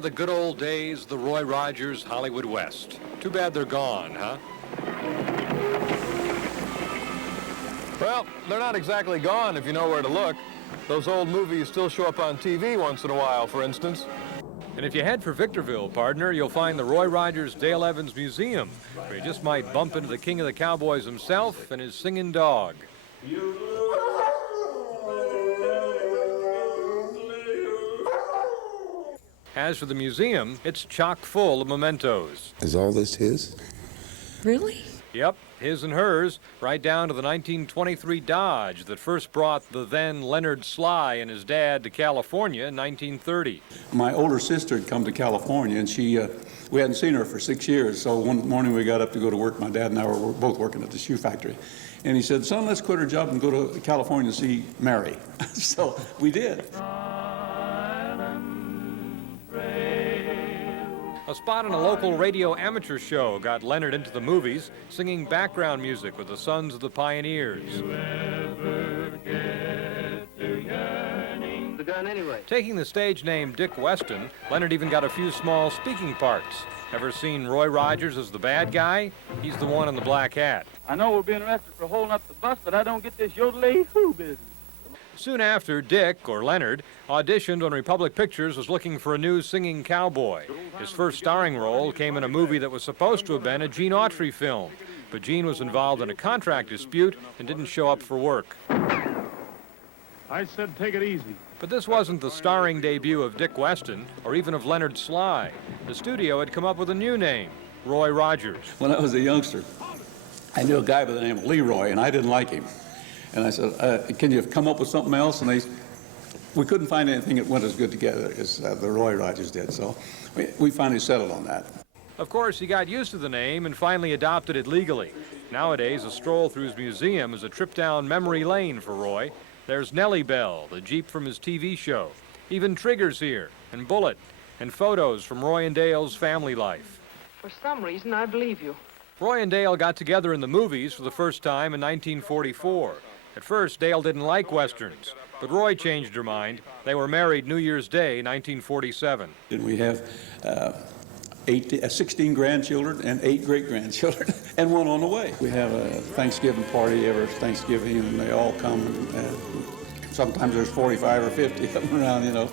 The good old days, the Roy Rogers Hollywood West. Too bad they're gone, huh? Well, they're not exactly gone if you know where to look. Those old movies still show up on TV once in a while, for instance. And if you head for Victorville, partner, you'll find the Roy Rogers Dale Evans Museum, where you just might bump into the king of the cowboys himself and his singing dog. As for the museum, it's chock full of mementos. Is all this his? Really? Yep, his and hers, right down to the 1923 Dodge that first brought the then Leonard Sly and his dad to California in 1930. My older sister had come to California, and we hadn't seen her for 6 years, so one morning we got up to go to work. My dad and I were both working at the shoe factory. And he said, "Son, let's quit our job and go to California to see Mary." So we did. A spot on a local radio amateur show got Leonard into the movies, singing background music with the Sons of the Pioneers. Taking the stage name Dick Weston, Leonard even got a few small speaking parts. Ever seen Roy Rogers as the bad guy? He's the one in the black hat. I know we're being arrested for holding up the bus, but I don't get this yodelay-hoo business. Soon after, Dick, or Leonard, auditioned when Republic Pictures was looking for a new singing cowboy. His first starring role came in a movie that was supposed to have been a Gene Autry film, but Gene was involved in a contract dispute and didn't show up for work. I said take it easy. But this wasn't the starring debut of Dick Weston or even of Leonard Sly. The studio had come up with a new name, Roy Rogers. When I was a youngster, I knew a guy by the name of Leroy, and I didn't like him. And I said, "Can you come up with something else?" And we couldn't find anything that went as good together as the Roy Rogers did, so we finally settled on that. Of course, he got used to the name and finally adopted it legally. Nowadays, a stroll through his museum is a trip down memory lane for Roy. There's Nellie Bell, the Jeep from his TV show. Even Trigger's here, and Bullet, and photos from Roy and Dale's family life. For some reason, I believe you. Roy and Dale got together in the movies for the first time in 1944. At first, Dale didn't like Westerns, but Roy changed her mind. They were married New Year's Day, 1947. And we have 16 grandchildren and 8 great-grandchildren, and one on the way. We have a Thanksgiving party every Thanksgiving, and they all come, and sometimes there's 45 or 50 of them around, you know.